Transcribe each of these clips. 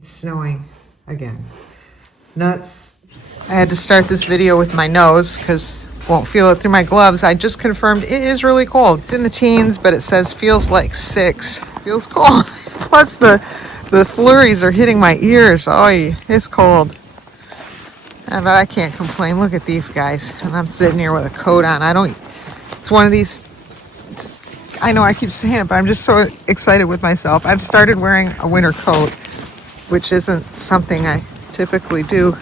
It's snowing again. Nuts. I had to start this video with my nose because won't feel it through my gloves. I just confirmed it is really cold. It's in the teens, but it says feels like 6. Feels cold. Plus the flurries are hitting my ears. Oh, it's cold. But I can't complain. Look at these guys. And I'm sitting here with a coat on. It's one of these, I know I keep saying it, but I'm just so excited with myself. I've started wearing a winter coat, which isn't something I typically do.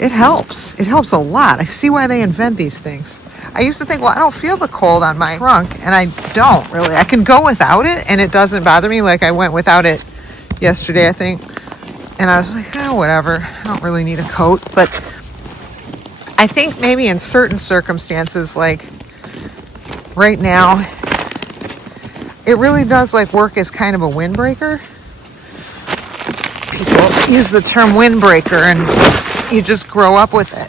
It helps. It helps a lot. I see why they invent these things. I used to think, well, I don't feel the cold on my trunk, and I don't really. I can go without it, and it doesn't bother me. Like I went without it yesterday, I think, and I was like, oh, whatever. I don't really need a coat. But I think maybe in certain circumstances, like right now, it really does like work as kind of a windbreaker. People use the term windbreaker, and you just grow up with it.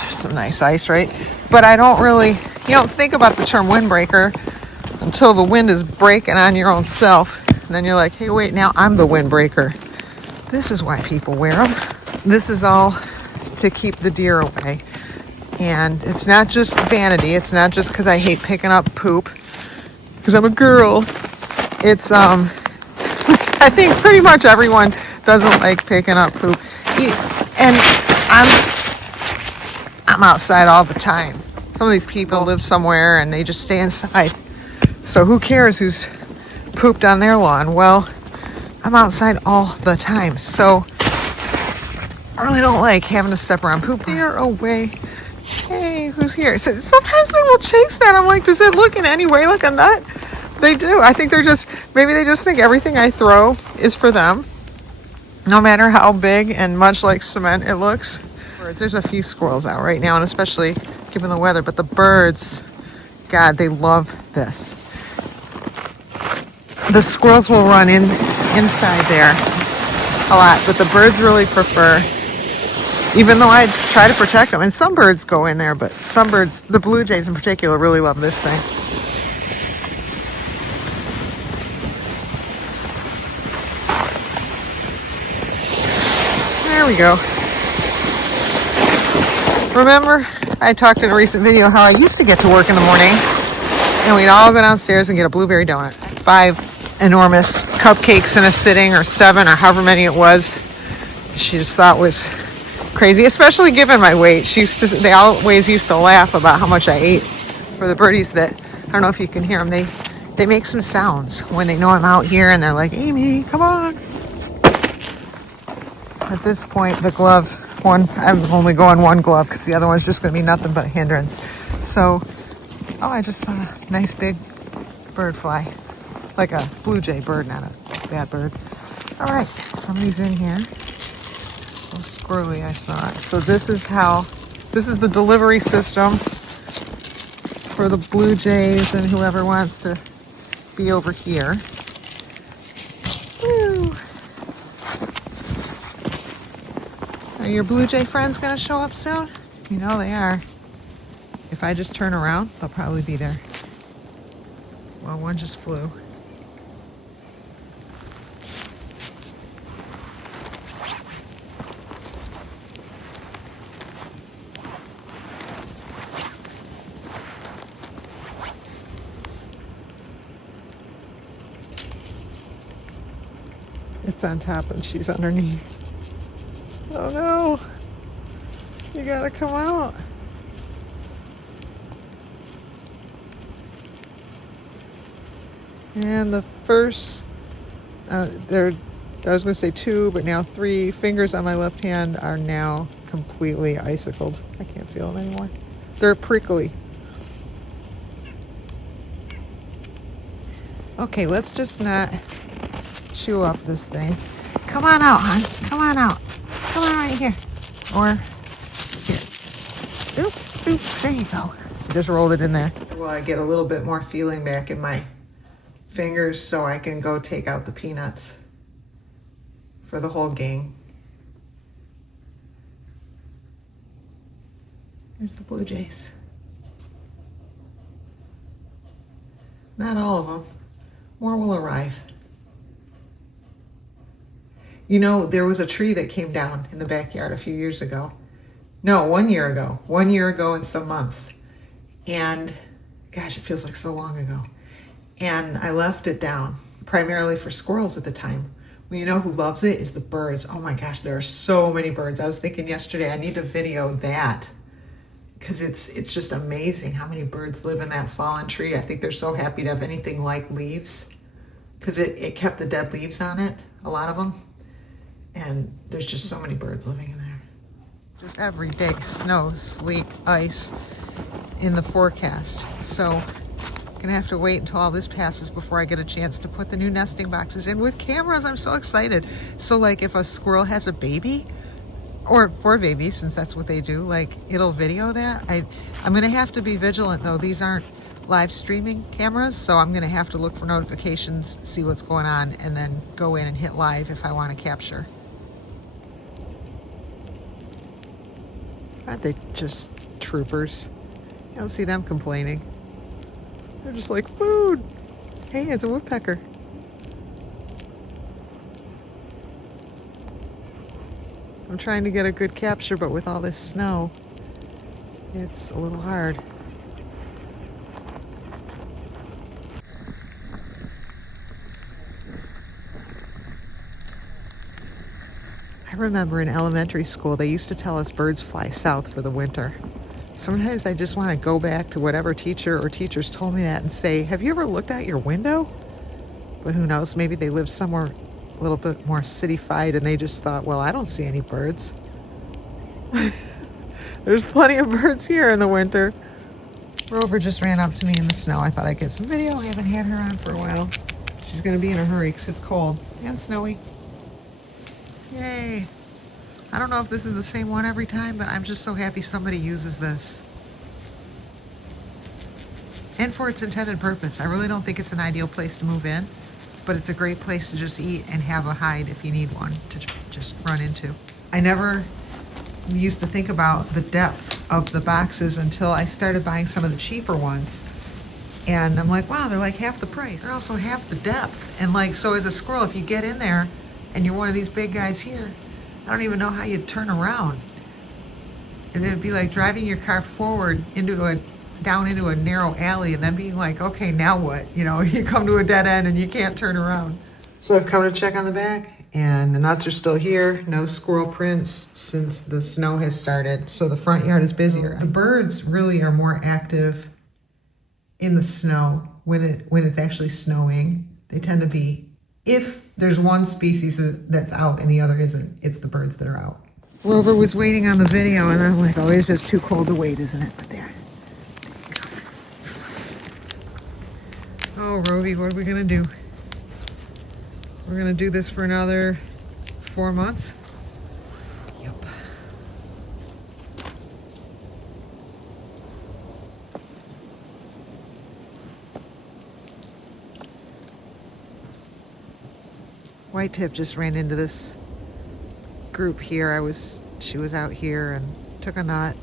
There's some nice ice, right? But I don't really, you don't think about the term windbreaker until the wind is breaking on your own self. And then you're like, hey, wait, now I'm the windbreaker. This is why people wear them. This is all to keep the deer away. And it's not just vanity. It's not just because I hate picking up poop, because I'm a girl. It's, I think pretty much everyone doesn't like picking up poop. And I'm outside all the time. Some of these people live somewhere and they just stay inside. So who cares who's pooped on their lawn? Well, I'm outside all the time. So I really don't like having to step around poop. They're away. Hey, who's here? So sometimes they will chase that. I'm like, does it look in any way like a nut? They do. I think maybe they just think everything I throw is for them, no matter how big and much like cement it looks. There's a few squirrels out right now, and especially given the weather, but the birds, God, they love this. The squirrels will run inside there a lot, but the birds really prefer, even though I try to protect them, and some birds go in there, but some birds, the blue jays in particular, really love this thing. There we go. Remember, I talked in a recent video how I used to get to work in the morning and we'd all go downstairs and get a blueberry donut. 5 enormous cupcakes in a sitting, or 7, or however many it was. She just thought was crazy, especially given my weight. They always used to laugh about how much I ate. For the birdies that, I don't know if you can hear them, they make some sounds when they know I'm out here and they're like, Amy, come on. At this point, the glove, I'm only going one glove because the other one's just going to be nothing but a hindrance. So, I just saw a nice big bird fly. Like a blue jay bird, not a bad bird. All right, somebody's in here. A little squirrely, I saw it. So this is the delivery system for the blue jays and whoever wants to be over here. Woo. Are your blue jay friends going to show up soon? You know they are. If I just turn around, they'll probably be there. Well, one just flew. It's on top and she's underneath. Oh no! You gotta come out. And the first, I was going to say 2, but now 3 fingers on my left hand are now completely icicled. I can't feel them anymore. They're prickly. Okay, let's just not chew up this thing. Come on out, hon. Come on out. Come on right here. Or here. Oop, oop, there you go. Just rolled it in there. Well, I get a little bit more feeling back in my fingers so I can go take out the peanuts for the whole gang. There's the blue jays. Not all of them. More will arrive. You know, there was a tree that came down in the backyard a few years ago. No, 1 year ago. 1 year ago and some months. And gosh, it feels like so long ago. And I left it down primarily for squirrels at the time. Well, you know who loves it is the birds. Oh my gosh, there are so many birds. I was thinking yesterday I need to video that because it's just amazing how many birds live in that fallen tree. I think they're so happy to have anything like leaves because it kept the dead leaves on it, a lot of them. And there's just so many birds living in there. Just every day, snow, sleet, ice in the forecast. So gonna have to wait until all this passes before I get a chance to put the new nesting boxes in with cameras. I'm so excited. So like if a squirrel has a baby, or 4 babies, since that's what they do, like it'll video that. I'm gonna have to be vigilant though. These aren't live streaming cameras, so I'm gonna have to look for notifications, see what's going on, and then go in and hit live if I want to capture. Aren't they just troopers? I don't see them complaining. They're just like, food. Hey, it's a woodpecker. I'm trying to get a good capture, but with all this snow, it's a little hard. I remember in elementary school, they used to tell us birds fly south for the winter. Sometimes I just want to go back to whatever teacher or teachers told me that and say, have you ever looked out your window? But who knows, maybe they lived somewhere a little bit more city-fied and they just thought, well, I don't see any birds. There's plenty of birds here in the winter. Rover just ran up to me in the snow. I thought I'd get some video. I haven't had her on for a while. She's going to be in a hurry because it's cold and snowy. Yay. I don't know if this is the same one every time, but I'm just so happy somebody uses this. And for its intended purpose. I really don't think it's an ideal place to move in, but it's a great place to just eat and have a hide if you need one to just run into. I never used to think about the depth of the boxes until I started buying some of the cheaper ones. And I'm like, wow, they're like half the price. They're also half the depth. And like, so as a squirrel, if you get in there and you're one of these big guys here, I don't even know how you'd turn around. And it'd be like driving your car forward down into a narrow alley and then being like, okay, now what? You know, you come to a dead end and you can't turn around. So I've come to check on the back and the nuts are still here. No squirrel prints since the snow has started. So the front yard is busier. The birds really are more active in the snow when it's actually snowing. They tend to be. If there's one species that's out and the other isn't, it's the birds that are out. Rover was waiting on the video and I'm like, oh, it's just too cold to wait, isn't it? But there. Oh, Rovi, what are we gonna do? We're gonna do this for another 4 months? Yep. White tip just ran into this group here. She was out here and took a nut.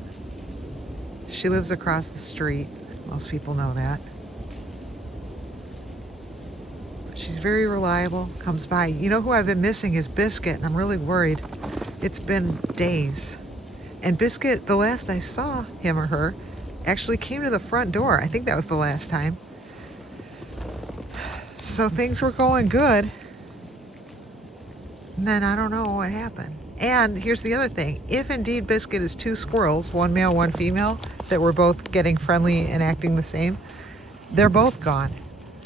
She lives across the street. Most people know that. But she's very reliable, comes by. You know who I've been missing is Biscuit, and I'm really worried. It's been days. And Biscuit, the last I saw him or her, actually came to the front door. I think that was the last time. So things were going good. And then I don't know what happened. And here's the other thing. If indeed Biscuit is 2 squirrels, one male, one female, that were both getting friendly and acting the same, they're both gone.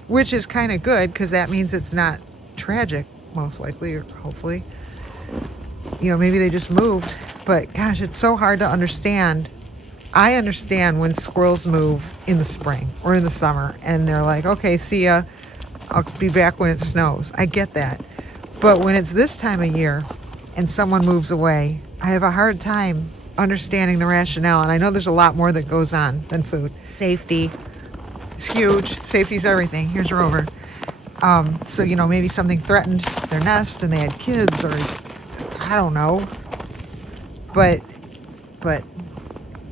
Which is kind of good because that means it's not tragic, most likely, or hopefully. You know, maybe they just moved. But gosh, it's so hard to understand. I understand when squirrels move in the spring or in the summer and they're like, okay, see ya. I'll be back when it snows. I get that. But when it's this time of year and someone moves away, I have a hard time understanding the rationale. And I know there's a lot more that goes on than food. Safety is huge. Safety's everything. Here's Rover. So, you know, maybe something threatened their nest and they had kids or I don't know. But,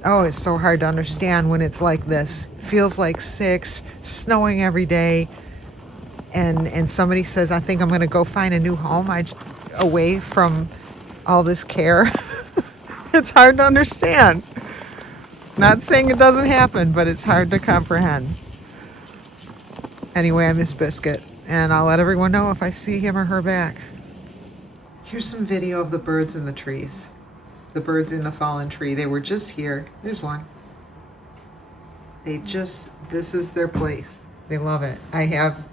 oh, it's so hard to understand when it's like this. It feels like 6, snowing every day. And somebody says, I think I'm going to go find a new home. away from all this care. It's hard to understand. Not saying it doesn't happen, but it's hard to comprehend. Anyway, I miss Biscuit, and I'll let everyone know if I see him or her back. Here's some video of the birds in the trees. The birds in the fallen tree. They were just here. There's one. This is their place. They love it.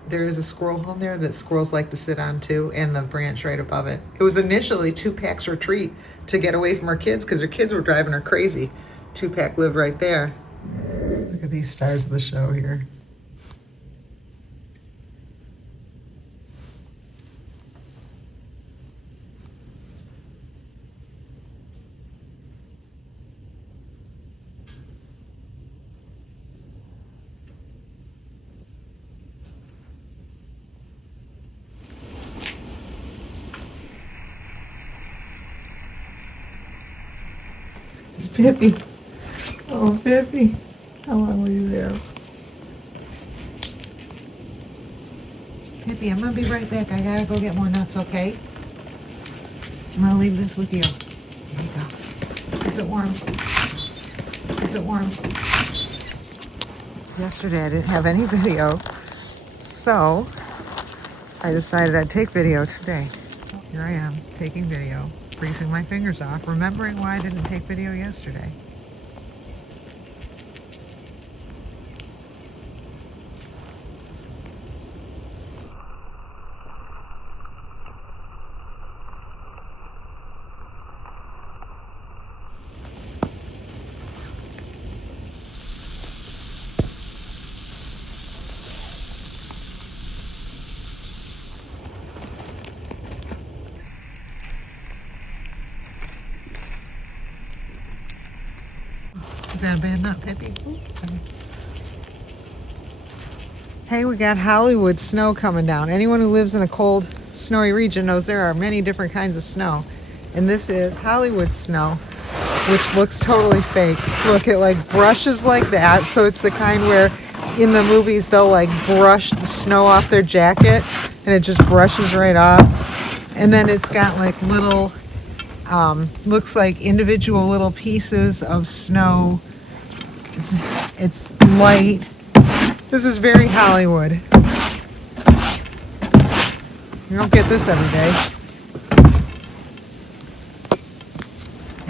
There is a squirrel home there that squirrels like to sit on too, and the branch right above it. It was initially Tupac's retreat to get away from her kids because her kids were driving her crazy. Tupac lived right there. Look at these stars of the show here. It's Pippi. Oh, Pippi. How long were you there? Pippi, I'm going to be right back. I got to go get more nuts, okay? I'm going to leave this with you. Here you go. Is it warm? Is it warm? Yesterday I didn't have any video, so I decided I'd take video today. Here I am, taking video, freezing my fingers off, remembering why I didn't take video yesterday. Is that a bad nut, Pippi? Hey, we got Hollywood snow coming down. Anyone who lives in a cold, snowy region knows there are many different kinds of snow. And this is Hollywood snow, which looks totally fake. Look, it like brushes like that. So it's the kind where in the movies they'll like brush the snow off their jacket and it just brushes right off. And then it's got like little, looks like individual little pieces of snow. It's light. This is very Hollywood. You don't get this every day.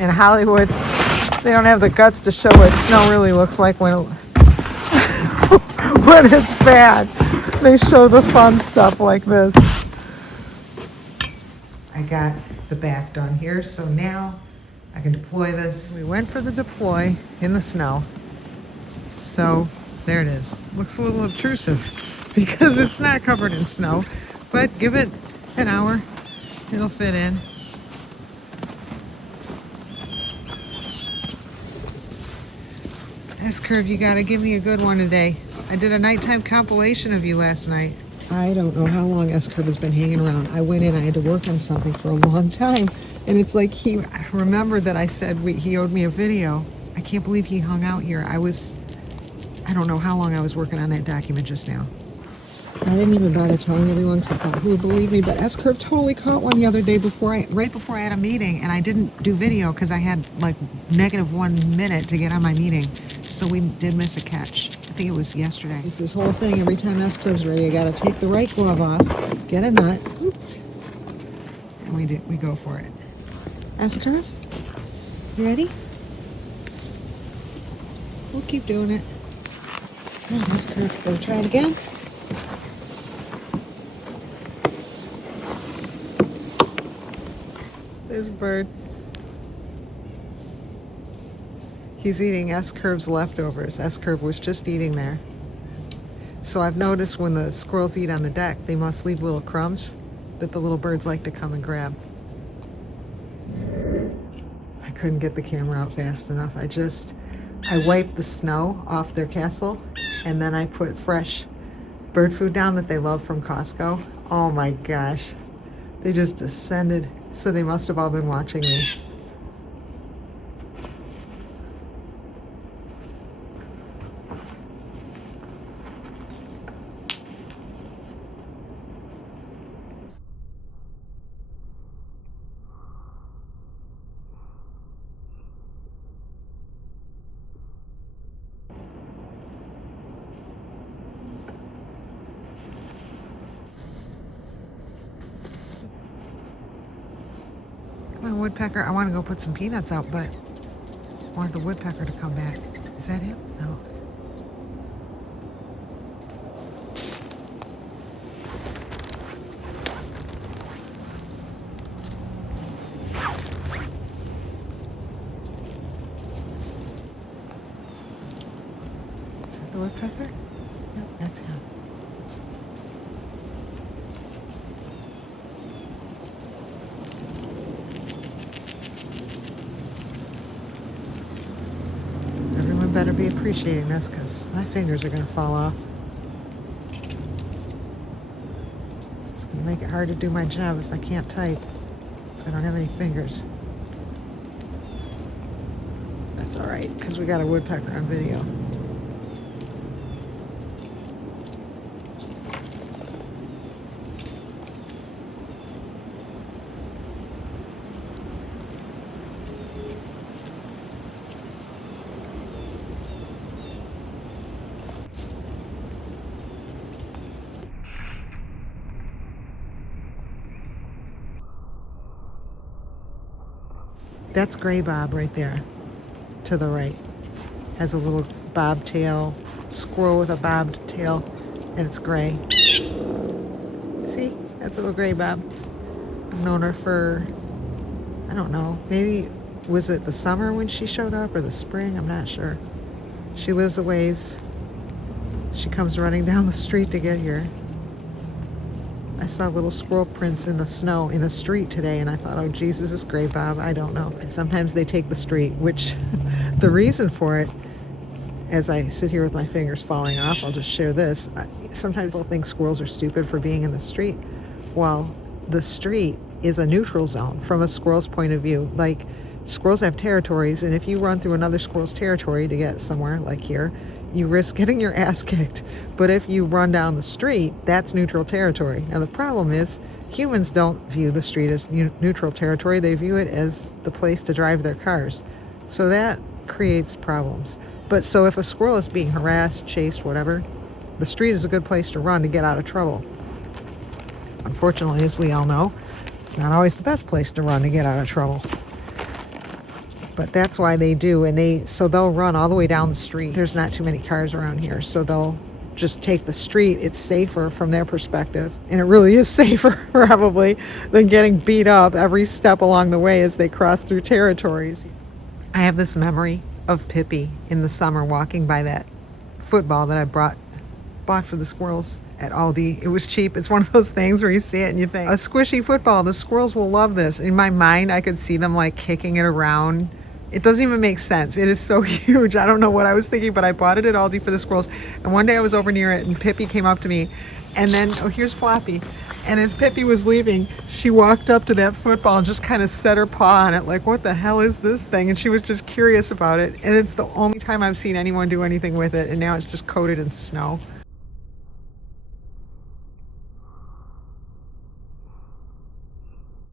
In Hollywood, they don't have the guts to show what snow really looks like when when it's bad. They show the fun stuff like this. I got the back done here, so now I can deploy this. We went for the deploy in the snow. So there it is. Looks a little obtrusive because it's not covered in snow, but give it an hour, it'll fit in. S-Curve, you gotta give me a good one today. I did a nighttime compilation of you last night. I don't know how long S-Curve has been hanging around. I went in, I had to work on something for a long time, and it's like he remembered that I said he owed me a video. I can't believe he hung out here. I don't know how long I was working on that document just now. I didn't even bother telling everyone because I thought who would believe me, but S-Curve totally caught one the other day right before I had a meeting, and I didn't do video because I had like -1 minute to get on my meeting, so we did miss a catch. I think it was yesterday. It's this whole thing. Every time S-Curve's ready, I gotta take the right glove off, get a nut, oops, and we go for it. S-Curve, you ready? We'll keep doing it. Come on, S-Curve, go try it again. There's a bird. He's eating S-Curve's leftovers. S-Curve was just eating there. So I've noticed when the squirrels eat on the deck, they must leave little crumbs that the little birds like to come and grab. I couldn't get the camera out fast enough. I wiped the snow off their castle, and then I put fresh bird food down that they love from Costco. Oh my gosh. They just descended. So they must have all been watching me. woodpecker. I want to go put some peanuts out, but I want the woodpecker to come back. Is that him? No. Is that the woodpecker? Yep, that's him. Everyone better be appreciating this because my fingers are going to fall off. It's going to make it hard to do my job if I can't type because I don't have any fingers. That's all right because we got a woodpecker on video. That's gray bob right there to the right. Has a little bobtail, squirrel with a bobbed tail, and it's gray. See? That's a little gray bob. I've known her for, I don't know, maybe, was it the summer when she showed up or the spring? I'm not sure. She lives a ways. She comes running down the street to get here. I saw little squirrel prints in the snow in the street today, and I thought, oh, Jesus, is gray bob. I don't know. And sometimes they take the street, which the reason for it, as I sit here with my fingers falling off, I'll just share this. Sometimes people think squirrels are stupid for being in the street. Well, the street is a neutral zone from a squirrel's point of view. Like, squirrels have territories, and if you run through another squirrel's territory to get somewhere, like here, you risk getting your ass kicked. But if you run down the street, that's neutral territory. Now the problem is humans don't view the street as neutral territory. They view it as the place to drive their cars. So that creates problems. But so if a squirrel is being harassed, chased, whatever, the street is a good place to run to get out of trouble. Unfortunately, as we all know, it's not always the best place to run to get out of trouble. But that's why they do, and so they'll run all the way down the street. There's not too many cars around here, so they'll just take the street. It's safer from their perspective, and it really is safer probably than getting beat up every step along the way as they cross through territories. I have this memory of Pippi in the summer walking by that football that I bought for the squirrels at Aldi. It was cheap. It's one of those things where you see it and you think, a squishy football, the squirrels will love this. In my mind, I could see them like kicking it around. It doesn't even make sense. It is so huge. I don't know what I was thinking, but I bought it at Aldi for the squirrels. And one day I was over near it and Pippi came up to me. And then, oh, here's Floppy. And as Pippi was leaving, she walked up to that football and just kind of set her paw on it. Like, what the hell is this thing? And she was just curious about it. And it's the only time I've seen anyone do anything with it. And now it's just coated in snow.